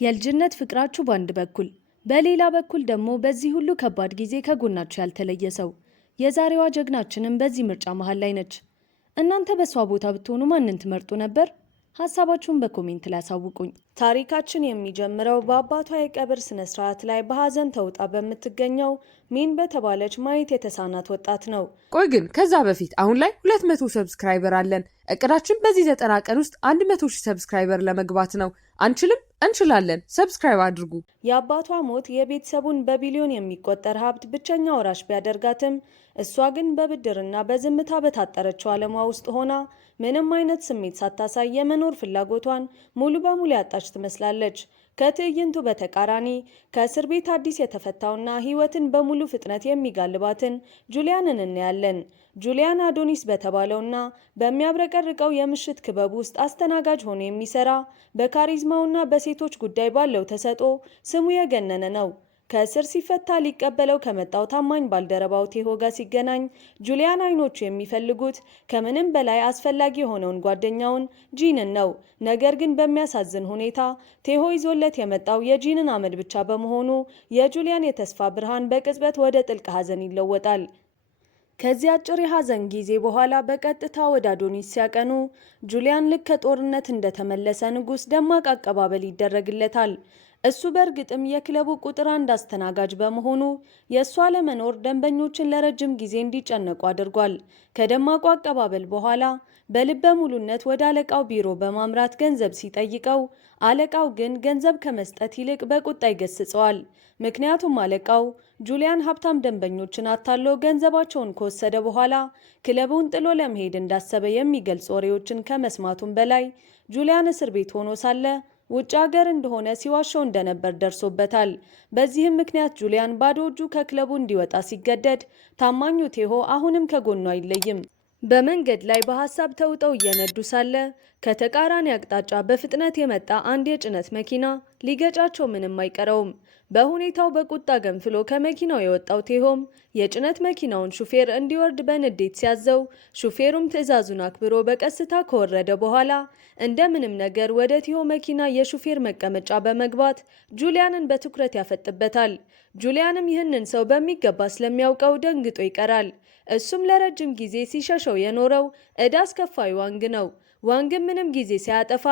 የልጅነት ፍቅራችሁ በአንድ በኩል፣ በሌላ በኩል ደግሞ በዚህ ሁሉ ከባድ ጊዜ ከጎናችሁ ያልተለየ ሰው። የዛሬዋ ጀግናችንም በዚህ ምርጫ መሃል ላይ ነች። እናንተ በሷ ቦታ ብትሆኑ ማንን ትመርጡ ነበር? ሀሳባችሁን በኮሜንት ላይ አሳውቁኝ። ታሪካችን የሚጀምረው በአባቷ የቀብር ስነ ስርዓት ላይ በሀዘን ተውጣ በምትገኘው ሚን በተባለች ማየት የተሳናት ወጣት ነው። ቆይ ግን ከዛ በፊት አሁን ላይ 200 ሰብስክራይበር አለን። እቅዳችን በዚህ 90 ቀን ውስጥ 100,000 ሰብስክራይበር ለመግባት ነው። አንችልም? እንችላለን። ሰብስክራይብ አድርጉ። የአባቷ ሞት የቤተሰቡን በቢሊዮን የሚቆጠር ሀብት ብቸኛ ወራሽ ቢያደርጋትም እሷ ግን በብድርና በዝምታ በታጠረችው ዓለሟ ውስጥ ሆና ምንም አይነት ስሜት ሳታሳይ የመኖር ፍላጎቷን ሙሉ በሙሉ ያጣች ትመስላለች። ከትዕይንቱ በተቃራኒ ከእስር ቤት አዲስ የተፈታውና ህይወትን በሙሉ ፍጥነት የሚጋልባትን ጁሊያንን እናያለን። ጁሊያን አዶኒስ በተባለውና በሚያብረቀርቀው የምሽት ክበብ ውስጥ አስተናጋጅ ሆኖ የሚሰራ በካሪዝማውና በሴቶች ጉዳይ ባለው ተሰጥኦ ስሙ የገነነ ነው። ከእስር ሲፈታ ሊቀበለው ከመጣው ታማኝ ባልደረባው ቴሆ ጋር ሲገናኝ ጁሊያን አይኖቹ የሚፈልጉት ከምንም በላይ አስፈላጊ የሆነውን ጓደኛውን ጂንን ነው። ነገር ግን በሚያሳዝን ሁኔታ ቴሆ ይዞለት የመጣው የጂንን አመድ ብቻ በመሆኑ የጁሊያን የተስፋ ብርሃን በቅጽበት ወደ ጥልቅ ሐዘን ይለወጣል። ከዚህ አጭር የሐዘን ጊዜ በኋላ በቀጥታ ወደ አዶኒስ ሲያቀኑ ጁሊያን ልክ ከጦርነት እንደተመለሰ ንጉሥ ደማቅ አቀባበል ይደረግለታል። እሱ በእርግጥም የክለቡ ቁጥር 1 አስተናጋጅ በመሆኑ የእሱ አለመኖር ደንበኞችን ለረጅም ጊዜ እንዲጨነቁ አድርጓል። ከደማቁ አቀባበል በኋላ በልበ ሙሉነት ወደ አለቃው ቢሮ በማምራት ገንዘብ ሲጠይቀው፣ አለቃው ግን ገንዘብ ከመስጠት ይልቅ በቁጣ ይገስጸዋል። ምክንያቱም አለቃው ጁሊያን ሀብታም ደንበኞችን አታሎ ገንዘባቸውን ከወሰደ በኋላ ክለቡን ጥሎ ለመሄድ እንዳሰበ የሚገልጹ ወሬዎችን ከመስማቱም በላይ ጁሊያን እስር ቤት ሆኖ ሳለ ውጭ ሀገር እንደሆነ ሲዋሸው እንደነበር ደርሶበታል። በዚህም ምክንያት ጁሊያን ባዶ እጁ ከክለቡ እንዲወጣ ሲገደድ፣ ታማኙ ቴሆ አሁንም ከጎኑ አይለይም። በመንገድ ላይ በሀሳብ ተውጠው እየነዱ ሳለ ከተቃራኒ አቅጣጫ በፍጥነት የመጣ አንድ የጭነት መኪና ሊገጫቸው ምንም አይቀረውም። በሁኔታው በቁጣ ገንፍሎ ከመኪናው የወጣው ቴሆም የጭነት መኪናውን ሹፌር እንዲወርድ በንዴት ሲያዘው፣ ሹፌሩም ትዕዛዙን አክብሮ በቀስታ ከወረደ በኋላ እንደምንም ነገር ወደ ቴሆ መኪና የሹፌር መቀመጫ በመግባት ጁሊያንን በትኩረት ያፈጥበታል። ጁሊያንም ይህንን ሰው በሚገባ ስለሚያውቀው ደንግጦ ይቀራል። እሱም ለረጅም ጊዜ ሲሸሸው የኖረው ዕዳ አስከፋይ ዋንግ ነው። ዋንግም ምንም ጊዜ ሲያጠፋ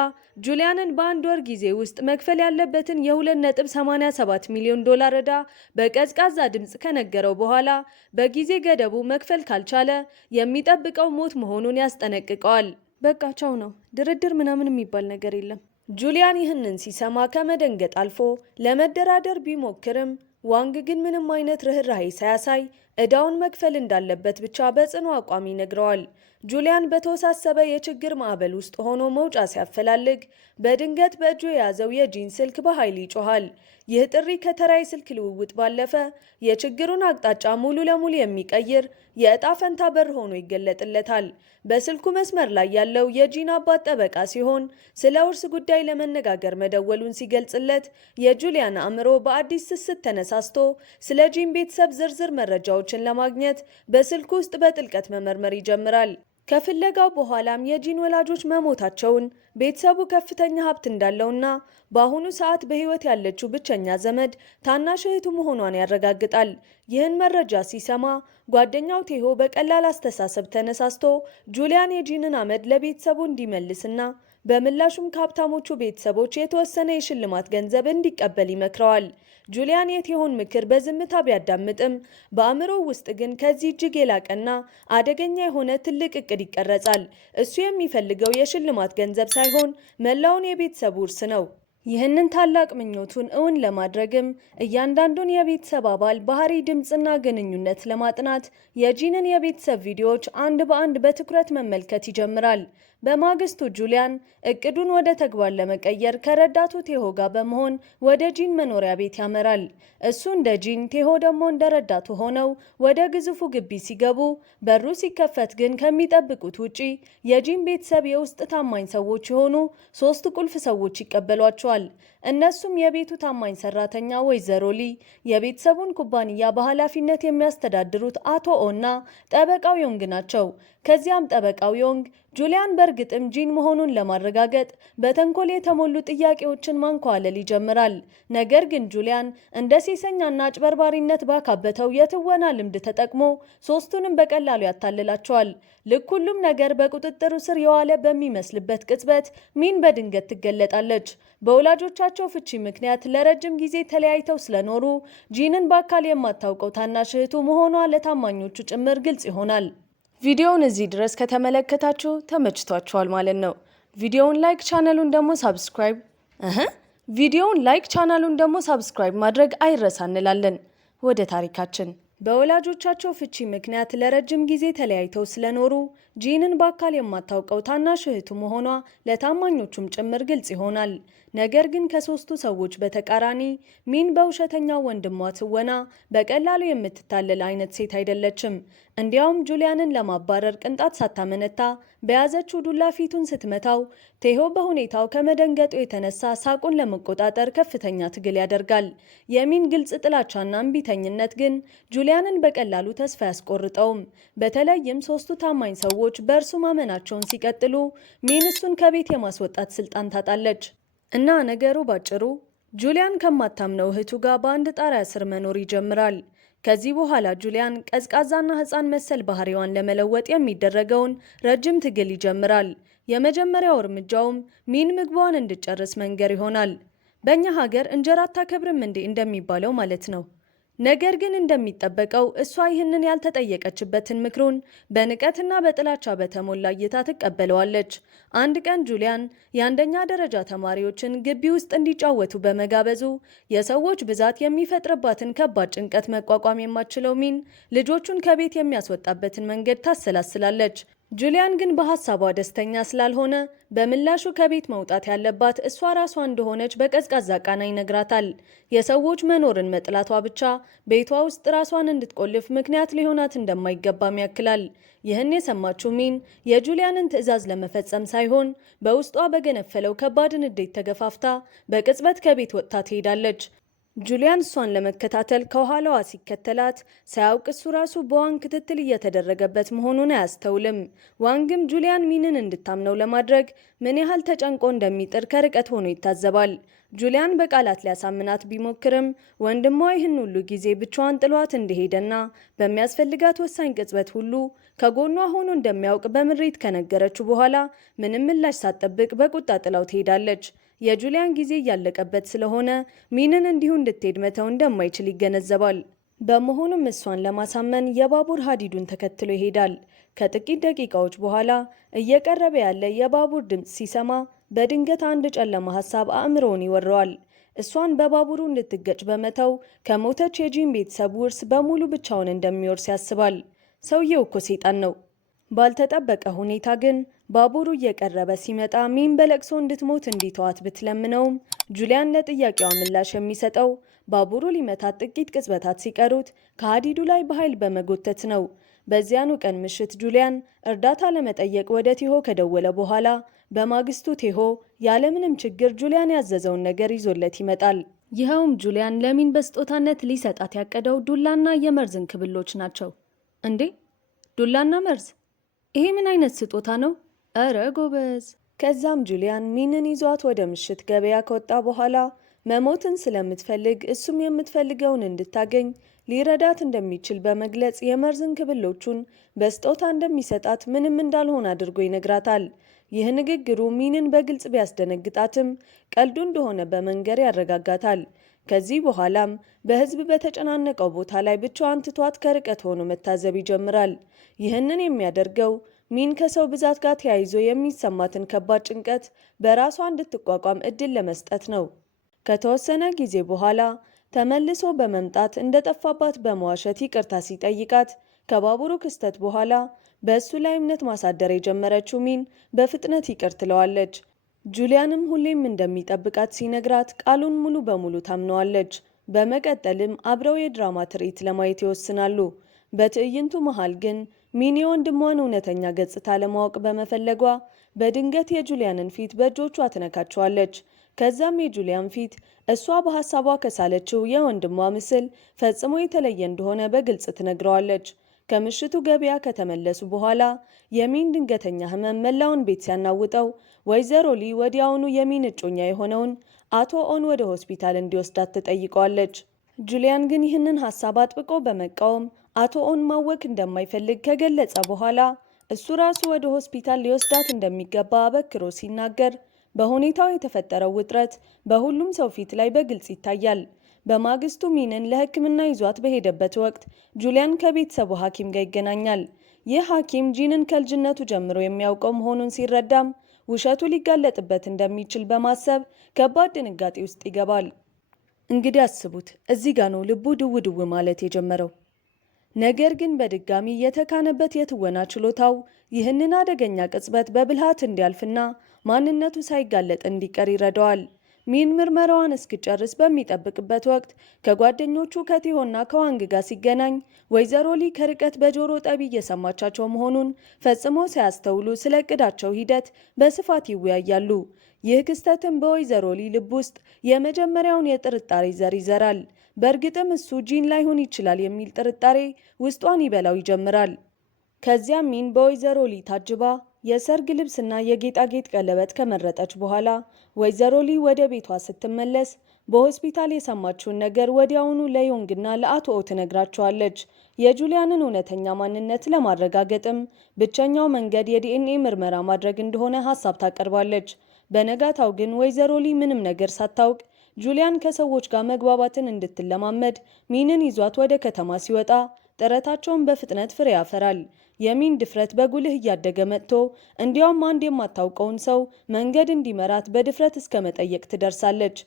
ጁሊያንን በአንድ ወር ጊዜ ውስጥ መክፈል ያለበትን የ2.87 ሚሊዮን ዶላር ዕዳ በቀዝቃዛ ድምፅ ከነገረው በኋላ በጊዜ ገደቡ መክፈል ካልቻለ የሚጠብቀው ሞት መሆኑን ያስጠነቅቀዋል። በቃ ቻው ነው፣ ድርድር ምናምን የሚባል ነገር የለም። ጁሊያን ይህንን ሲሰማ ከመደንገጥ አልፎ ለመደራደር ቢሞክርም ዋንግ ግን ምንም አይነት ርኅራኄ ሳያሳይ ዕዳውን መክፈል እንዳለበት ብቻ በጽኑ አቋም ይነግረዋል። ጁሊያን በተወሳሰበ የችግር ማዕበል ውስጥ ሆኖ መውጫ ሲያፈላልግ በድንገት በእጁ የያዘው የጂን ስልክ በኃይል ይጮኻል። ይህ ጥሪ ከተራ የስልክ ልውውጥ ባለፈ የችግሩን አቅጣጫ ሙሉ ለሙሉ የሚቀይር የዕጣ ፈንታ በር ሆኖ ይገለጥለታል። በስልኩ መስመር ላይ ያለው የጂን አባት ጠበቃ ሲሆን ስለ ውርስ ጉዳይ ለመነጋገር መደወሉን ሲገልጽለት የጁሊያን አእምሮ በአዲስ ስስት ተነሳስቶ ስለ ጂን ቤተሰብ ዝርዝር መረጃዎችን ለማግኘት በስልኩ ውስጥ በጥልቀት መመርመር ይጀምራል። ከፍለጋው በኋላም የጂን ወላጆች መሞታቸውን፣ ቤተሰቡ ከፍተኛ ሀብት እንዳለውና በአሁኑ ሰዓት በሕይወት ያለችው ብቸኛ ዘመድ ታናሽ እህቱ መሆኗን ያረጋግጣል። ይህን መረጃ ሲሰማ ጓደኛው ቴሆ በቀላል አስተሳሰብ ተነሳስቶ ጁሊያን የጂንን አመድ ለቤተሰቡ እንዲመልስና በምላሹም ከሀብታሞቹ ቤተሰቦች የተወሰነ የሽልማት ገንዘብ እንዲቀበል ይመክረዋል። ጁሊያን የቴሆን ምክር በዝምታ ቢያዳምጥም በአእምሮ ውስጥ ግን ከዚህ እጅግ የላቀና አደገኛ የሆነ ትልቅ እቅድ ይቀረጻል። እሱ የሚፈልገው የሽልማት ገንዘብ ሳይሆን መላውን የቤተሰቡ ውርስ ነው። ይህንን ታላቅ ምኞቱን እውን ለማድረግም እያንዳንዱን የቤተሰብ አባል ባህሪ፣ ድምፅና ግንኙነት ለማጥናት የጂንን የቤተሰብ ቪዲዮዎች አንድ በአንድ በትኩረት መመልከት ይጀምራል። በማግስቱ ጁሊያን እቅዱን ወደ ተግባር ለመቀየር ከረዳቱ ቴሆ ጋር በመሆን ወደ ጂን መኖሪያ ቤት ያመራል። እሱ እንደ ጂን፣ ቴሆ ደግሞ እንደ ረዳቱ ሆነው ወደ ግዙፉ ግቢ ሲገቡ በሩ ሲከፈት ግን ከሚጠብቁት ውጪ የጂን ቤተሰብ የውስጥ ታማኝ ሰዎች የሆኑ 3 ቁልፍ ሰዎች ይቀበሏቸዋል። እነሱም የቤቱ ታማኝ ሰራተኛ ወይዘሮ ሊ፣ የቤተሰቡን ኩባንያ በኃላፊነት የሚያስተዳድሩት አቶ ኦና ጠበቃው ዮንግ ናቸው። ከዚያም ጠበቃው ዮንግ ጁሊያን በእርግጥም ጂን መሆኑን ለማረጋገጥ በተንኮል የተሞሉ ጥያቄዎችን ማንኳለል ይጀምራል። ነገር ግን ጁሊያን እንደ ሴሰኛና አጭበርባሪነት ባካበተው የትወና ልምድ ተጠቅሞ ሶስቱንም በቀላሉ ያታልላቸዋል። ልክ ሁሉም ነገር በቁጥጥሩ ስር የዋለ በሚመስልበት ቅጽበት ሚን በድንገት ትገለጣለች። በወላጆቻቸው ፍቺ ምክንያት ለረጅም ጊዜ ተለያይተው ስለኖሩ ጂንን በአካል የማታውቀው ታናሽ እህቱ መሆኗ ለታማኞቹ ጭምር ግልጽ ይሆናል። ቪዲዮውን እዚህ ድረስ ከተመለከታችሁ ተመችቷችኋል ማለት ነው። ቪዲዮውን ላይክ ቻናሉን ደግሞ ሳብስክራይብ ማድረግ አይረሳ እንላለን። ወደ ታሪካችን። በወላጆቻቸው ፍቺ ምክንያት ለረጅም ጊዜ ተለያይተው ስለኖሩ ጂንን በአካል የማታውቀው ታናሽ እህቱ መሆኗ ለታማኞቹም ጭምር ግልጽ ይሆናል። ነገር ግን ከሶስቱ ሰዎች በተቃራኒ ሚን በውሸተኛው ወንድሟ ትወና በቀላሉ የምትታለል አይነት ሴት አይደለችም። እንዲያውም ጁሊያንን ለማባረር ቅንጣት ሳታመነታ በያዘችው ዱላ ፊቱን ስትመታው ቴሆ በሁኔታው ከመደንገጡ የተነሳ ሳቁን ለመቆጣጠር ከፍተኛ ትግል ያደርጋል። የሚን ግልጽ ጥላቻና እምቢተኝነት ግን ጁሊያንን በቀላሉ ተስፋ ያስቆርጠውም። በተለይም ሶስቱ ታማኝ ሰዎች በእርሱ ማመናቸውን ሲቀጥሉ ሚን እሱን ከቤት የማስወጣት ስልጣን ታጣለች። እና ነገሩ ባጭሩ ጁሊያን ከማታምነው እህቱ ጋር በአንድ ጣሪያ ስር መኖር ይጀምራል። ከዚህ በኋላ ጁሊያን ቀዝቃዛና ሕፃን መሰል ባህሪዋን ለመለወጥ የሚደረገውን ረጅም ትግል ይጀምራል። የመጀመሪያው እርምጃውም ሚን ምግቧን እንድጨርስ መንገር ይሆናል። በእኛ ሀገር እንጀራ አታከብርም እንዴ እንደሚባለው ማለት ነው። ነገር ግን እንደሚጠበቀው እሷ ይህንን ያልተጠየቀችበትን ምክሩን በንቀትና በጥላቻ በተሞላ እይታ ትቀበለዋለች። አንድ ቀን ጁሊያን የአንደኛ ደረጃ ተማሪዎችን ግቢ ውስጥ እንዲጫወቱ በመጋበዙ የሰዎች ብዛት የሚፈጥርባትን ከባድ ጭንቀት መቋቋም የማትችለው ሚን ልጆቹን ከቤት የሚያስወጣበትን መንገድ ታሰላስላለች። ጁሊያን ግን በሐሳቧ ደስተኛ ስላልሆነ በምላሹ ከቤት መውጣት ያለባት እሷ ራሷ እንደሆነች በቀዝቃዛ ቃና ይነግራታል። የሰዎች መኖርን መጥላቷ ብቻ ቤቷ ውስጥ ራሷን እንድትቆልፍ ምክንያት ሊሆናት እንደማይገባም ያክላል። ይህን የሰማችው ሚን የጁሊያንን ትዕዛዝ ለመፈጸም ሳይሆን በውስጧ በገነፈለው ከባድ ንዴት ተገፋፍታ በቅጽበት ከቤት ወጥታ ትሄዳለች። ጁሊያን እሷን ለመከታተል ከኋላዋ ሲከተላት ሳያውቅ እሱ ራሱ በዋንግ ክትትል እየተደረገበት መሆኑን አያስተውልም። ዋንግም ጁሊያን ሚንን እንድታምነው ለማድረግ ምን ያህል ተጨንቆ እንደሚጥር ከርቀት ሆኖ ይታዘባል። ጁሊያን በቃላት ሊያሳምናት ቢሞክርም ወንድሟ ይህን ሁሉ ጊዜ ብቻዋን ጥሏት እንደሄደና በሚያስፈልጋት ወሳኝ ቅጽበት ሁሉ ከጎኗ ሆኖ እንደሚያውቅ በምሬት ከነገረችው በኋላ ምንም ምላሽ ሳትጠብቅ በቁጣ ጥላው ትሄዳለች። የጁሊያን ጊዜ እያለቀበት ስለሆነ ሚንን እንዲሁ እንድትሄድ መተው እንደማይችል ይገነዘባል። በመሆኑም እሷን ለማሳመን የባቡር ሀዲዱን ተከትሎ ይሄዳል። ከጥቂት ደቂቃዎች በኋላ እየቀረበ ያለ የባቡር ድምፅ ሲሰማ በድንገት አንድ ጨለማ ሀሳብ አእምሮውን ይወረዋል። እሷን በባቡሩ እንድትገጭ በመተው ከሞተች የጂን ቤተሰብ ውርስ በሙሉ ብቻውን እንደሚወርስ ያስባል። ሰውየው እኮ ሰይጣን ነው። ባልተጠበቀ ሁኔታ ግን ባቡሩ እየቀረበ ሲመጣ ሚን በለቅሶ እንድትሞት እንዲተዋት ብትለምነውም ጁሊያን ለጥያቄዋ ምላሽ የሚሰጠው ባቡሩ ሊመታት ጥቂት ቅጽበታት ሲቀሩት ከሀዲዱ ላይ በኃይል በመጎተት ነው። በዚያኑ ቀን ምሽት ጁሊያን እርዳታ ለመጠየቅ ወደ ቴሆ ከደወለ በኋላ በማግስቱ ቴሆ ያለምንም ችግር ጁሊያን ያዘዘውን ነገር ይዞለት ይመጣል። ይኸውም ጁሊያን ለሚን በስጦታነት ሊሰጣት ያቀደው ዱላና የመርዝ እንክብሎች ናቸው። እንዴ ዱላና መርዝ? ይሄ ምን አይነት ስጦታ ነው? እረ ጎበዝ! ከዛም ጁሊያን ሚንን ይዟት ወደ ምሽት ገበያ ከወጣ በኋላ መሞትን ስለምትፈልግ እሱም የምትፈልገውን እንድታገኝ ሊረዳት እንደሚችል በመግለጽ የመርዝ እንክብሎቹን በስጦታ እንደሚሰጣት ምንም እንዳልሆነ አድርጎ ይነግራታል። ይህ ንግግሩ ሚንን በግልጽ ቢያስደነግጣትም ቀልዱ እንደሆነ በመንገር ያረጋጋታል። ከዚህ በኋላም በሕዝብ በተጨናነቀው ቦታ ላይ ብቻዋን ትቷት ከርቀት ሆኖ መታዘብ ይጀምራል። ይህንን የሚያደርገው ሚን ከሰው ብዛት ጋር ተያይዞ የሚሰማትን ከባድ ጭንቀት በራሷ እንድትቋቋም እድል ለመስጠት ነው። ከተወሰነ ጊዜ በኋላ ተመልሶ በመምጣት እንደጠፋባት በመዋሸት ይቅርታ ሲጠይቃት ከባቡሩ ክስተት በኋላ በእሱ ላይ እምነት ማሳደር የጀመረችው ሚን በፍጥነት ይቅር ትለዋለች። ጁሊያንም ሁሌም እንደሚጠብቃት ሲነግራት ቃሉን ሙሉ በሙሉ ታምነዋለች። በመቀጠልም አብረው የድራማ ትርኢት ለማየት ይወስናሉ። በትዕይንቱ መሃል ግን ሚን የወንድሟን እውነተኛ ገጽታ ለማወቅ በመፈለጓ በድንገት የጁሊያንን ፊት በእጆቿ ትነካቸዋለች። ከዛም የጁሊያን ፊት እሷ በሐሳቧ ከሳለችው የወንድሟ ምስል ፈጽሞ የተለየ እንደሆነ በግልጽ ትነግረዋለች። ከምሽቱ ገበያ ከተመለሱ በኋላ የሚን ድንገተኛ ህመም መላውን ቤት ሲያናውጠው ወይዘሮ ሊ ወዲያውኑ የሚን እጮኛ የሆነውን አቶ ኦን ወደ ሆስፒታል እንዲወስዳት ትጠይቀዋለች። ጁሊያን ግን ይህንን ሐሳብ አጥብቆ በመቃወም አቶ ኦን ማወክ እንደማይፈልግ ከገለጸ በኋላ እሱ ራሱ ወደ ሆስፒታል ሊወስዳት እንደሚገባ አበክሮ ሲናገር በሁኔታው የተፈጠረው ውጥረት በሁሉም ሰው ፊት ላይ በግልጽ ይታያል። በማግስቱ ሚንን ለሕክምና ይዟት በሄደበት ወቅት ጁሊያን ከቤተሰቡ ሐኪም ጋር ይገናኛል። ይህ ሐኪም ጂንን ከልጅነቱ ጀምሮ የሚያውቀው መሆኑን ሲረዳም ውሸቱ ሊጋለጥበት እንደሚችል በማሰብ ከባድ ድንጋጤ ውስጥ ይገባል። እንግዲህ አስቡት፣ እዚህ ጋ ነው ልቡ ድው ድው ማለት የጀመረው። ነገር ግን በድጋሚ የተካነበት የትወና ችሎታው ይህንን አደገኛ ቅጽበት በብልሃት እንዲያልፍና ማንነቱ ሳይጋለጥ እንዲቀር ይረዳዋል። ሚን ምርመራዋን እስክጨርስ በሚጠብቅበት ወቅት ከጓደኞቹ ከቲሆና ከዋንግ ጋር ሲገናኝ ወይዘሮ ሊ ከርቀት በጆሮ ጠቢ እየሰማቻቸው መሆኑን ፈጽሞ ሳያስተውሉ ስለ እቅዳቸው ሂደት በስፋት ይወያያሉ። ይህ ክስተትም በወይዘሮ ሊ ልብ ውስጥ የመጀመሪያውን የጥርጣሬ ዘር ይዘራል። በእርግጥም እሱ ጂን ላይሆን ይችላል የሚል ጥርጣሬ ውስጧን ይበላው ይጀምራል። ከዚያም ሚን በወይዘሮ ሊ ታጅባ የሰርግ ልብስና የጌጣጌጥ ቀለበት ከመረጠች በኋላ ወይዘሮ ሊ ወደ ቤቷ ስትመለስ በሆስፒታል የሰማችውን ነገር ወዲያውኑ ለዮንግና ለአቶ ኦ ትነግራቸዋለች። የጁሊያንን እውነተኛ ማንነት ለማረጋገጥም ብቸኛው መንገድ የዲኤንኤ ምርመራ ማድረግ እንደሆነ ሐሳብ ታቀርባለች። በነጋታው ግን ወይዘሮ ሊ ምንም ነገር ሳታውቅ ጁሊያን ከሰዎች ጋር መግባባትን እንድትለማመድ ሚንን ይዟት ወደ ከተማ ሲወጣ ጥረታቸውን በፍጥነት ፍሬ ያፈራል። የሚን ድፍረት በጉልህ እያደገ መጥቶ እንዲያውም አንድ የማታውቀውን ሰው መንገድ እንዲመራት በድፍረት እስከ መጠየቅ ትደርሳለች።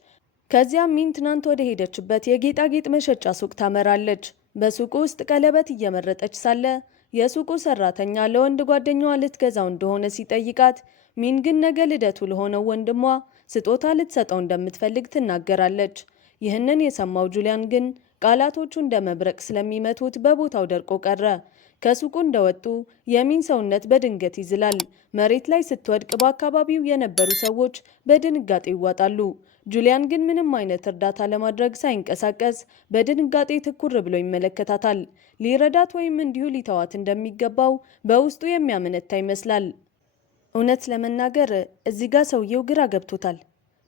ከዚያም ሚን ትናንት ወደ ሄደችበት የጌጣጌጥ መሸጫ ሱቅ ታመራለች። በሱቁ ውስጥ ቀለበት እየመረጠች ሳለ የሱቁ ሰራተኛ ለወንድ ጓደኛዋ ልትገዛው እንደሆነ ሲጠይቃት ሚን ግን ነገ ልደቱ ለሆነው ወንድሟ ስጦታ ልትሰጠው እንደምትፈልግ ትናገራለች። ይህንን የሰማው ጁሊያን ግን ቃላቶቹ እንደ መብረቅ ስለሚመቱት በቦታው ደርቆ ቀረ። ከሱቁ እንደወጡ የሚን ሰውነት በድንገት ይዝላል። መሬት ላይ ስትወድቅ በአካባቢው የነበሩ ሰዎች በድንጋጤ ይዋጣሉ። ጁሊያን ግን ምንም አይነት እርዳታ ለማድረግ ሳይንቀሳቀስ በድንጋጤ ትኩር ብሎ ይመለከታታል። ሊረዳት ወይም እንዲሁ ሊተዋት እንደሚገባው በውስጡ የሚያመነታ ይመስላል። እውነት ለመናገር እዚህ ጋር ሰውየው ግራ ገብቶታል።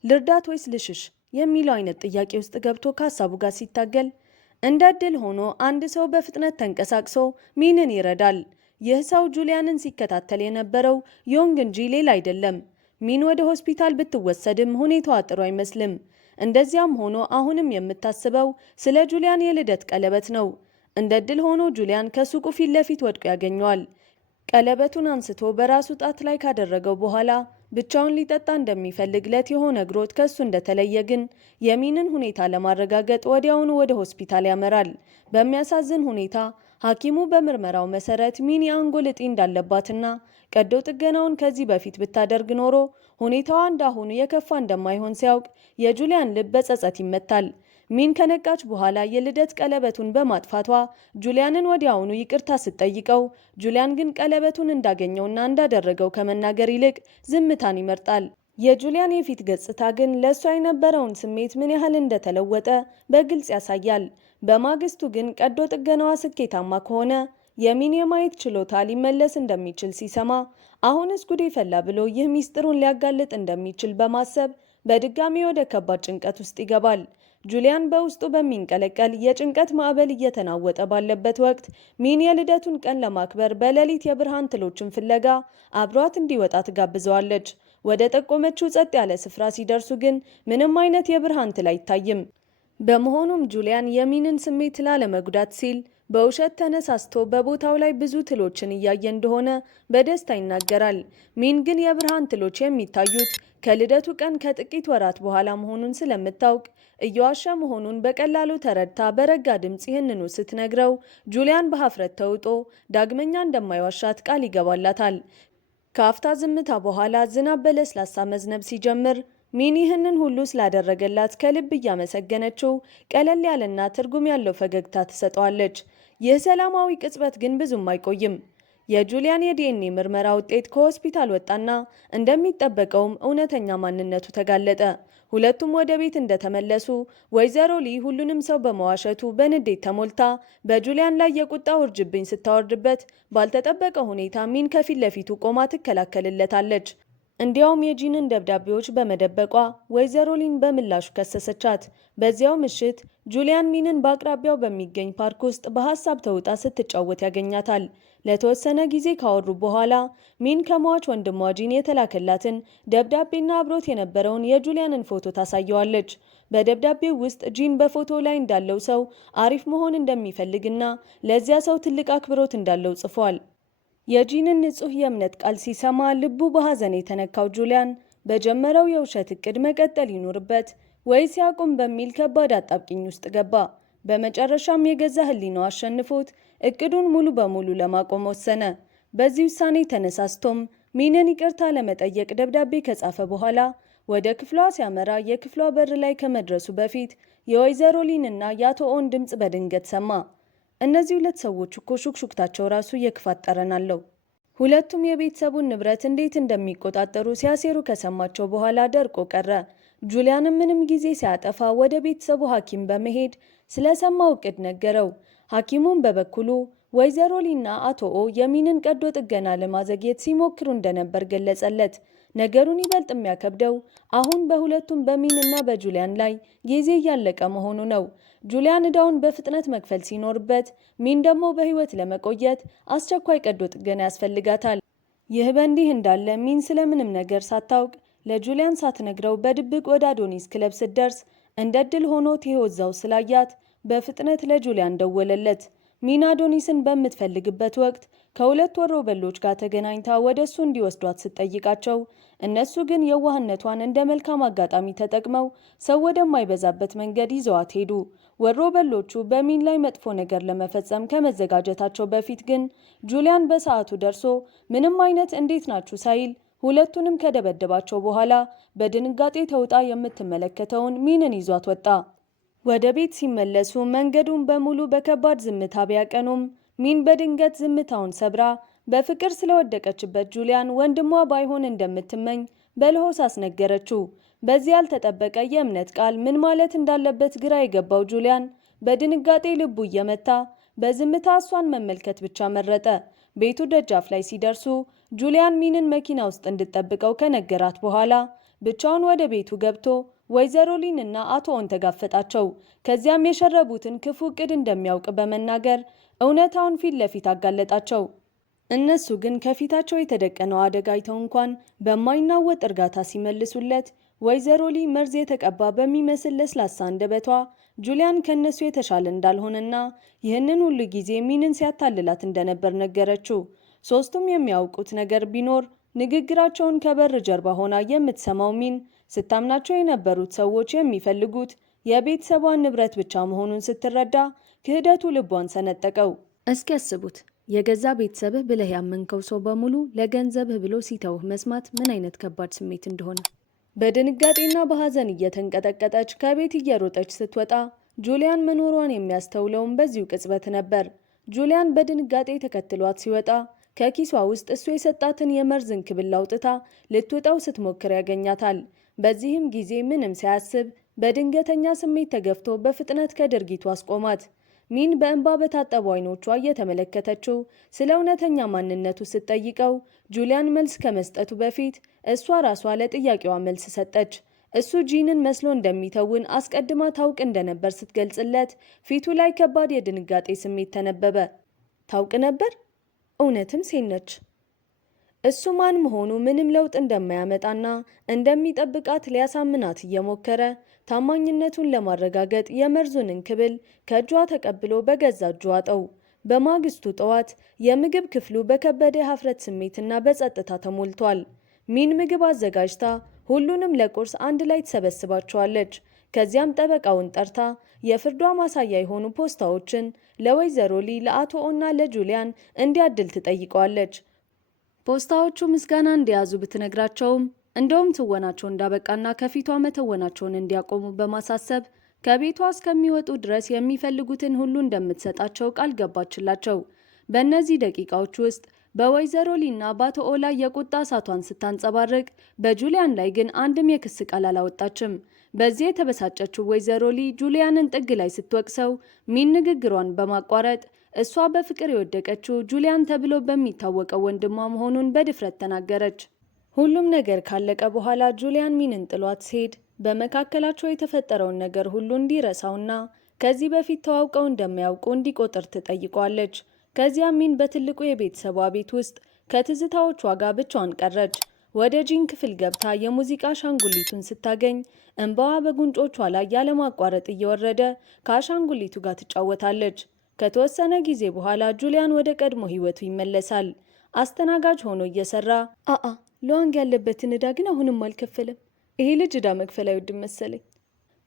ልርዳት ወይስ ልሽሽ የሚለው አይነት ጥያቄ ውስጥ ገብቶ ከሀሳቡ ጋር ሲታገል እንደ ዕድል ሆኖ አንድ ሰው በፍጥነት ተንቀሳቅሶ ሚንን ይረዳል። ይህ ሰው ጁሊያንን ሲከታተል የነበረው ዮንግ እንጂ ሌላ አይደለም። ሚን ወደ ሆስፒታል ብትወሰድም ሁኔታዋ ጥሩ አይመስልም። እንደዚያም ሆኖ አሁንም የምታስበው ስለ ጁሊያን የልደት ቀለበት ነው። እንደ ዕድል ሆኖ ጁሊያን ከሱቁ ፊት ለፊት ወድቆ ያገኘዋል። ቀለበቱን አንስቶ በራሱ ጣት ላይ ካደረገው በኋላ ብቻውን ሊጠጣ እንደሚፈልግ ለቲሆ ነግሮት ከሱ እንደተለየ ግን የሚንን ሁኔታ ለማረጋገጥ ወዲያውኑ ወደ ሆስፒታል ያመራል። በሚያሳዝን ሁኔታ ሐኪሙ በምርመራው መሰረት ሚን የአንጎል እጢ እንዳለባትና ቀዶ ጥገናውን ከዚህ በፊት ብታደርግ ኖሮ ሁኔታዋ እንዳሁኑ የከፋ እንደማይሆን ሲያውቅ የጁሊያን ልብ በጸጸት ይመታል። ሚን ከነቃች በኋላ የልደት ቀለበቱን በማጥፋቷ ጁሊያንን ወዲያውኑ ይቅርታ ስትጠይቀው ጁሊያን ግን ቀለበቱን እንዳገኘውና እንዳደረገው ከመናገር ይልቅ ዝምታን ይመርጣል። የጁሊያን የፊት ገጽታ ግን ለእሷ የነበረውን ስሜት ምን ያህል እንደተለወጠ በግልጽ ያሳያል። በማግስቱ ግን ቀዶ ጥገናዋ ስኬታማ ከሆነ የሚን የማየት ችሎታ ሊመለስ እንደሚችል ሲሰማ አሁንስ ጉዴ ፈላ ብሎ ይህ ሚስጥሩን ሊያጋልጥ እንደሚችል በማሰብ በድጋሚ ወደ ከባድ ጭንቀት ውስጥ ይገባል። ጁሊያን በውስጡ በሚንቀለቀል የጭንቀት ማዕበል እየተናወጠ ባለበት ወቅት ሚን የልደቱን ቀን ለማክበር በሌሊት የብርሃን ትሎችን ፍለጋ አብሯት እንዲወጣ ትጋብዘዋለች። ወደ ጠቆመችው ጸጥ ያለ ስፍራ ሲደርሱ ግን ምንም አይነት የብርሃን ትል አይታይም። በመሆኑም ጁሊያን የሚንን ስሜት ላለመጉዳት ሲል በውሸት ተነሳስቶ በቦታው ላይ ብዙ ትሎችን እያየ እንደሆነ በደስታ ይናገራል። ሚን ግን የብርሃን ትሎች የሚታዩት ከልደቱ ቀን ከጥቂት ወራት በኋላ መሆኑን ስለምታውቅ እየዋሸ መሆኑን በቀላሉ ተረድታ በረጋ ድምፅ ይህንኑ ስትነግረው ጁሊያን በሀፍረት ተውጦ ዳግመኛ እንደማይዋሻት ቃል ይገባላታል። ከአፍታ ዝምታ በኋላ ዝናብ በለስላሳ መዝነብ ሲጀምር ሚን ይህንን ሁሉ ስላደረገላት ከልብ እያመሰገነችው ቀለል ያለና ትርጉም ያለው ፈገግታ ትሰጠዋለች። ይህ ሰላማዊ ቅጽበት ግን ብዙም አይቆይም። የጁሊያን የዲኤንኤ ምርመራ ውጤት ከሆስፒታል ወጣና እንደሚጠበቀውም እውነተኛ ማንነቱ ተጋለጠ። ሁለቱም ወደ ቤት እንደተመለሱ ወይዘሮ ሊ ሁሉንም ሰው በመዋሸቱ በንዴት ተሞልታ በጁሊያን ላይ የቁጣ ውርጅብኝ ስታወርድበት ባልተጠበቀ ሁኔታ ሚን ከፊት ለፊቱ ቆማ ትከላከልለታለች። እንዲያውም የጂንን ደብዳቤዎች በመደበቋ ወይዘሮ ሊን በምላሹ ከሰሰቻት። በዚያው ምሽት ጁሊያን ሚንን በአቅራቢያው በሚገኝ ፓርክ ውስጥ በሀሳብ ተውጣ ስትጫወት ያገኛታል። ለተወሰነ ጊዜ ካወሩ በኋላ ሚን ከሟች ወንድሟ ጂን የተላከላትን ደብዳቤና አብሮት የነበረውን የጁሊያንን ፎቶ ታሳየዋለች። በደብዳቤው ውስጥ ጂን በፎቶ ላይ እንዳለው ሰው አሪፍ መሆን እንደሚፈልግና ለዚያ ሰው ትልቅ አክብሮት እንዳለው ጽፏል። የጂንን ንጹህ የእምነት ቃል ሲሰማ ልቡ በሐዘን የተነካው ጁሊያን በጀመረው የውሸት እቅድ መቀጠል ይኖርበት ወይስ ያቁም በሚል ከባድ አጣብቂኝ ውስጥ ገባ። በመጨረሻም የገዛ ሕሊናው አሸንፎት እቅዱን ሙሉ በሙሉ ለማቆም ወሰነ። በዚህ ውሳኔ ተነሳስቶም ሚንን ይቅርታ ለመጠየቅ ደብዳቤ ከጻፈ በኋላ ወደ ክፍሏ ሲያመራ የክፍሏ በር ላይ ከመድረሱ በፊት የወይዘሮ ሊንና የአቶ ኦን ድምፅ በድንገት ሰማ። እነዚህ ሁለት ሰዎች እኮ ሹክሹክታቸው ራሱ የክፋት ጠረን አለው። ሁለቱም የቤተሰቡን ንብረት እንዴት እንደሚቆጣጠሩ ሲያሴሩ ከሰማቸው በኋላ ደርቆ ቀረ። ጁሊያንም ምንም ጊዜ ሲያጠፋ ወደ ቤተሰቡ ሐኪም በመሄድ ስለሰማው እቅድ ነገረው። ሐኪሙም በበኩሉ ወይዘሮ ሊና አቶ ኦ የሚንን ቀዶ ጥገና ለማዘግየት ሲሞክሩ እንደነበር ገለጸለት። ነገሩን ይበልጥ የሚያከብደው አሁን በሁለቱም በሚንና በጁሊያን ላይ ጊዜ እያለቀ መሆኑ ነው። ጁሊያን ዕዳውን በፍጥነት መክፈል ሲኖርበት፣ ሚን ደግሞ በሕይወት ለመቆየት አስቸኳይ ቀዶ ጥገና ያስፈልጋታል። ይህ በእንዲህ እንዳለ ሚን ስለምንም ነገር ሳታውቅ ለጁሊያን ሳትነግረው በድብቅ ወደ አዶኒስ ክለብ ስትደርስ እንደ ዕድል ሆኖ ቴዎዛው ስላያት በፍጥነት ለጁሊያን ደወለለት። ሚን አዶኒስን በምትፈልግበት ወቅት ከሁለት ወሮበሎች ጋር ተገናኝታ ወደ እሱ እንዲወስዷት ስትጠይቃቸው እነሱ ግን የዋህነቷን እንደ መልካም አጋጣሚ ተጠቅመው ሰው ወደማይበዛበት መንገድ ይዘዋት ሄዱ። ወሮበሎቹ በሚን ላይ መጥፎ ነገር ለመፈጸም ከመዘጋጀታቸው በፊት ግን ጁሊያን በሰዓቱ ደርሶ ምንም አይነት እንዴት ናችሁ ሳይል ሁለቱንም ከደበደባቸው በኋላ በድንጋጤ ተውጣ የምትመለከተውን ሚንን ይዟት ወጣ። ወደ ቤት ሲመለሱ መንገዱን በሙሉ በከባድ ዝምታ ቢያቀኑም ሚን በድንገት ዝምታውን ሰብራ በፍቅር ስለወደቀችበት ጁሊያን ወንድሟ ባይሆን እንደምትመኝ በለሆሳስ ነገረችው። በዚህ ያልተጠበቀ የእምነት ቃል ምን ማለት እንዳለበት ግራ የገባው ጁሊያን በድንጋጤ ልቡ እየመታ በዝምታ እሷን መመልከት ብቻ መረጠ። ቤቱ ደጃፍ ላይ ሲደርሱ ጁሊያን ሚንን መኪና ውስጥ እንድትጠብቀው ከነገራት በኋላ ብቻውን ወደ ቤቱ ገብቶ ወይዘሮ ሊንና አቶ ኦን ተጋፈጣቸው። ከዚያም የሸረቡትን ክፉ ዕቅድ እንደሚያውቅ በመናገር እውነታውን ፊት ለፊት አጋለጣቸው። እነሱ ግን ከፊታቸው የተደቀነው አደጋ አይተው እንኳን በማይናወጥ እርጋታ ሲመልሱለት ወይዘሮ ሊ መርዝ የተቀባ በሚመስል ለስላሳ አንደበቷ ጁሊያን ከነሱ የተሻለ እንዳልሆነና ይህንን ሁሉ ጊዜ ሚንን ሲያታልላት እንደነበር ነገረችው። ሶስቱም የሚያውቁት ነገር ቢኖር ንግግራቸውን ከበር ጀርባ ሆና የምትሰማው ሚን ስታምናቸው የነበሩት ሰዎች የሚፈልጉት የቤተሰቧን ንብረት ብቻ መሆኑን ስትረዳ ክህደቱ ልቧን ሰነጠቀው። እስኪ ያስቡት፣ የገዛ ቤተሰብህ ብለህ ያመንከው ሰው በሙሉ ለገንዘብህ ብሎ ሲተውህ መስማት ምን አይነት ከባድ ስሜት እንደሆነ። በድንጋጤና በሐዘን እየተንቀጠቀጠች ከቤት እየሮጠች ስትወጣ ጁሊያን መኖሯን የሚያስተውለውም በዚሁ ቅጽበት ነበር። ጁሊያን በድንጋጤ ተከትሏት ሲወጣ ከኪሷ ውስጥ እሱ የሰጣትን የመርዝ እንክብል አውጥታ ልትውጠው ስትሞክር ያገኛታል። በዚህም ጊዜ ምንም ሳያስብ በድንገተኛ ስሜት ተገፍቶ በፍጥነት ከድርጊቱ አስቆማት። ሚን በእንባ በታጠቡ አይኖቿ እየተመለከተችው ስለ እውነተኛ ማንነቱ ስትጠይቀው ጁሊያን መልስ ከመስጠቱ በፊት እሷ ራሷ ለጥያቄዋ መልስ ሰጠች። እሱ ጂንን መስሎ እንደሚተውን አስቀድማ ታውቅ እንደነበር ስትገልጽለት ፊቱ ላይ ከባድ የድንጋጤ ስሜት ተነበበ። ታውቅ ነበር? እውነትም ሴት ነች። እሱ ማን መሆኑ ምንም ለውጥ እንደማያመጣና እንደሚጠብቃት ሊያሳምናት እየሞከረ ታማኝነቱን ለማረጋገጥ የመርዙን እንክብል ከእጇ ተቀብሎ በገዛ እጁ አጠው። በማግስቱ ጠዋት የምግብ ክፍሉ በከበደ ሀፍረት ስሜትና በጸጥታ ተሞልቷል። ሚን ምግብ አዘጋጅታ ሁሉንም ለቁርስ አንድ ላይ ትሰበስባቸዋለች። ከዚያም ጠበቃውን ጠርታ የፍርዷ ማሳያ የሆኑ ፖስታዎችን ለወይዘሮ ሊ፣ ለአቶ ኦና ለጁሊያን እንዲያድል ትጠይቀዋለች። ፖስታዎቹ ምስጋና እንዲያዙ ብትነግራቸውም እንደውም ትወናቸው እንዳበቃና ከፊቷ መተወናቸውን እንዲያቆሙ በማሳሰብ ከቤቷ እስከሚወጡ ድረስ የሚፈልጉትን ሁሉ እንደምትሰጣቸው ቃል ገባችላቸው። በእነዚህ ደቂቃዎች ውስጥ በወይዘሮ ሊና በአቶ ኦ ላይ የቁጣ እሳቷን ስታንጸባርቅ፣ በጁሊያን ላይ ግን አንድም የክስ ቃል አላወጣችም። በዚህ የተበሳጨችው ወይዘሮ ሊ ጁሊያንን ጥግ ላይ ስትወቅሰው ሚን ንግግሯን በማቋረጥ እሷ በፍቅር የወደቀችው ጁሊያን ተብሎ በሚታወቀው ወንድሟ መሆኑን በድፍረት ተናገረች። ሁሉም ነገር ካለቀ በኋላ ጁሊያን ሚንን ጥሏት ሲሄድ በመካከላቸው የተፈጠረውን ነገር ሁሉ እንዲረሳውና ከዚህ በፊት ተዋውቀው እንደሚያውቁ እንዲቆጥር ትጠይቋለች። ከዚያም ሚን በትልቁ የቤተሰቧ ቤት ውስጥ ከትዝታዎቿ ጋር ብቻዋን ቀረች። ወደ ጂን ክፍል ገብታ የሙዚቃ አሻንጉሊቱን ስታገኝ እንባዋ በጉንጮቿ ላይ ያለማቋረጥ እየወረደ ከአሻንጉሊቱ ጋር ትጫወታለች። ከተወሰነ ጊዜ በኋላ ጁሊያን ወደ ቀድሞ ህይወቱ ይመለሳል። አስተናጋጅ ሆኖ እየሰራ ሉዋንግ ያለበትን ዕዳ ግን አሁንም አልከፈለም። ይሄ ልጅ ዕዳ መክፈል አይወድም መሰለኝ።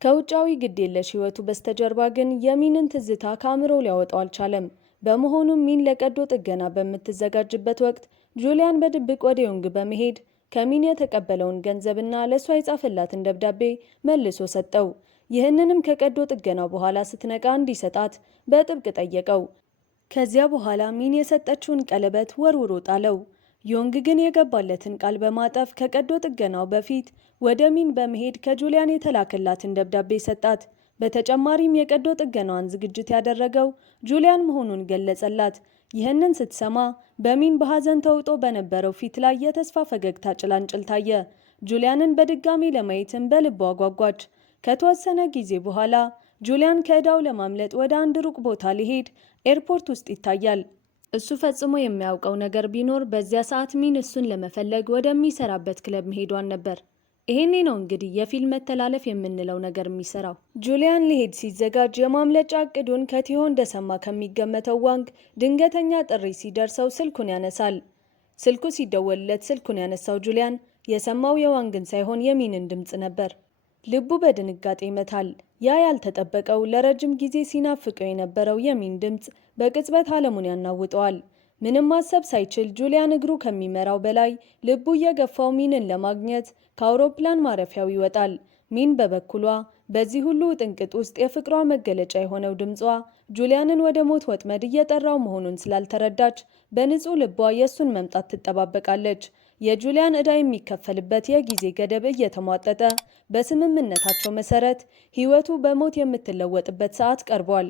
ከውጫዊ ግድ የለሽ ህይወቱ በስተጀርባ ግን የሚንን ትዝታ ከአእምሮው ሊያወጣው አልቻለም። በመሆኑም ሚን ለቀዶ ጥገና በምትዘጋጅበት ወቅት ጁሊያን በድብቅ ወደ ዮንግ በመሄድ ከሚን የተቀበለውን ገንዘብና ለእሷ የጻፈላትን ደብዳቤ መልሶ ሰጠው። ይህንንም ከቀዶ ጥገናው በኋላ ስትነቃ እንዲሰጣት በጥብቅ ጠየቀው። ከዚያ በኋላ ሚን የሰጠችውን ቀለበት ወርውሮ ጣለው። ዮንግ ግን የገባለትን ቃል በማጠፍ ከቀዶ ጥገናው በፊት ወደ ሚን በመሄድ ከጁሊያን የተላከላትን ደብዳቤ ሰጣት። በተጨማሪም የቀዶ ጥገናዋን ዝግጅት ያደረገው ጁሊያን መሆኑን ገለጸላት። ይህንን ስትሰማ በሚን በሐዘን ተውጦ በነበረው ፊት ላይ የተስፋ ፈገግታ ጭላንጭል ታየ። ጁሊያንን በድጋሚ ለማየትም በልቧ ጓጓች። ከተወሰነ ጊዜ በኋላ ጁሊያን ከዕዳው ለማምለጥ ወደ አንድ ሩቅ ቦታ ሊሄድ ኤርፖርት ውስጥ ይታያል። እሱ ፈጽሞ የሚያውቀው ነገር ቢኖር በዚያ ሰዓት ሚን እሱን ለመፈለግ ወደሚሰራበት ክለብ መሄዷን ነበር። ይሄኔ ነው እንግዲህ የፊልም መተላለፍ የምንለው ነገር የሚሰራው። ጁሊያን ሊሄድ ሲዘጋጅ የማምለጫ እቅዱን ከቲሆ እንደሰማ ከሚገመተው ዋንግ ድንገተኛ ጥሪ ሲደርሰው ስልኩን ያነሳል። ስልኩ ሲደወልለት ስልኩን ያነሳው ጁሊያን የሰማው የዋንግን ሳይሆን የሚንን ድምፅ ነበር። ልቡ በድንጋጤ ይመታል። ያ ያልተጠበቀው ለረጅም ጊዜ ሲናፍቀው የነበረው የሚን ድምፅ በቅጽበት ዓለሙን ያናውጠዋል። ምንም ማሰብ ሳይችል ጁሊያን እግሩ ከሚመራው በላይ ልቡ እየገፋው ሚንን ለማግኘት ከአውሮፕላን ማረፊያው ይወጣል። ሚን በበኩሏ በዚህ ሁሉ ጥንቅጥ ውስጥ የፍቅሯ መገለጫ የሆነው ድምጿ ጁሊያንን ወደ ሞት ወጥመድ እየጠራው መሆኑን ስላልተረዳች በንጹህ ልቧ የእሱን መምጣት ትጠባበቃለች። የጁሊያን ዕዳ የሚከፈልበት የጊዜ ገደብ እየተሟጠጠ በስምምነታቸው መሰረት ህይወቱ በሞት የምትለወጥበት ሰዓት ቀርቧል።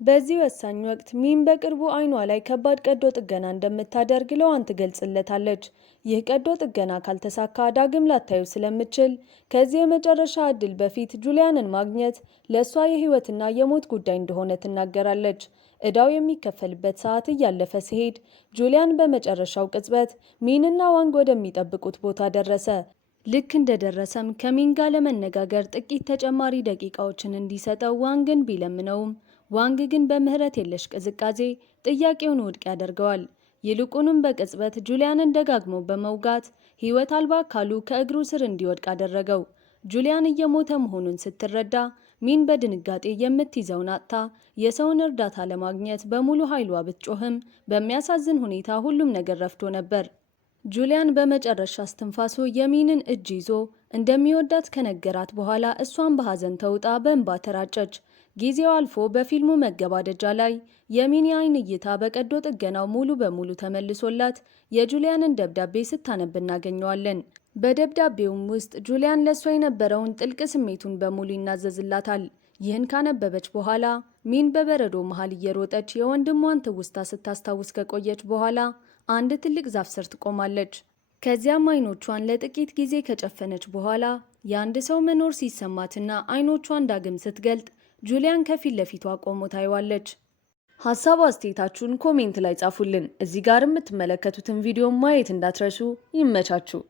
በዚህ ወሳኝ ወቅት ሚን በቅርቡ አይኗ ላይ ከባድ ቀዶ ጥገና እንደምታደርግ ለዋን ትገልጽለታለች። ይህ ቀዶ ጥገና ካልተሳካ ዳግም ላታዩ ስለምችል ከዚህ የመጨረሻ ዕድል በፊት ጁሊያንን ማግኘት ለእሷ የህይወትና የሞት ጉዳይ እንደሆነ ትናገራለች። ዕዳው የሚከፈልበት ሰዓት እያለፈ ሲሄድ ጁሊያን በመጨረሻው ቅጽበት ሚንና ዋንግ ወደሚጠብቁት ቦታ ደረሰ። ልክ እንደደረሰም ከሚን ጋር ለመነጋገር ጥቂት ተጨማሪ ደቂቃዎችን እንዲሰጠው ዋንግን ቢለምነውም ዋንግ ግን በምህረት የለሽ ቅዝቃዜ ጥያቄውን ውድቅ ያደርገዋል። ይልቁንም በቅጽበት ጁሊያንን ደጋግሞ በመውጋት ህይወት አልባ አካሉ ከእግሩ ስር እንዲወድቅ አደረገው። ጁሊያን እየሞተ መሆኑን ስትረዳ ሚን በድንጋጤ የምትይዘውን አጥታ የሰውን እርዳታ ለማግኘት በሙሉ ኃይሏ ብትጮህም በሚያሳዝን ሁኔታ ሁሉም ነገር ረፍዶ ነበር። ጁሊያን በመጨረሻ እስትንፋሱ የሚንን እጅ ይዞ እንደሚወዳት ከነገራት በኋላ እሷን በሐዘን ተውጣ በእንባ ተራጨች። ጊዜው አልፎ በፊልሙ መገባደጃ ላይ የሚን የአይን እይታ በቀዶ ጥገናው ሙሉ በሙሉ ተመልሶላት የጁሊያንን ደብዳቤ ስታነብ እናገኘዋለን። በደብዳቤውም ውስጥ ጁሊያን ለእሷ የነበረውን ጥልቅ ስሜቱን በሙሉ ይናዘዝላታል። ይህን ካነበበች በኋላ ሚን በበረዶ መሃል እየሮጠች የወንድሟን ትውስታ ስታስታውስ ከቆየች በኋላ አንድ ትልቅ ዛፍ ስር ትቆማለች። ከዚያም አይኖቿን ለጥቂት ጊዜ ከጨፈነች በኋላ የአንድ ሰው መኖር ሲሰማትና አይኖቿን ዳግም ስትገልጥ ጁሊያን ከፊት ለፊቷ ቆሞ ታይዋለች። ሀሳብ አስተያየታችሁን ኮሜንት ላይ ጻፉልን። እዚህ ጋር የምትመለከቱትን ቪዲዮ ማየት እንዳትረሱ። ይመቻችሁ።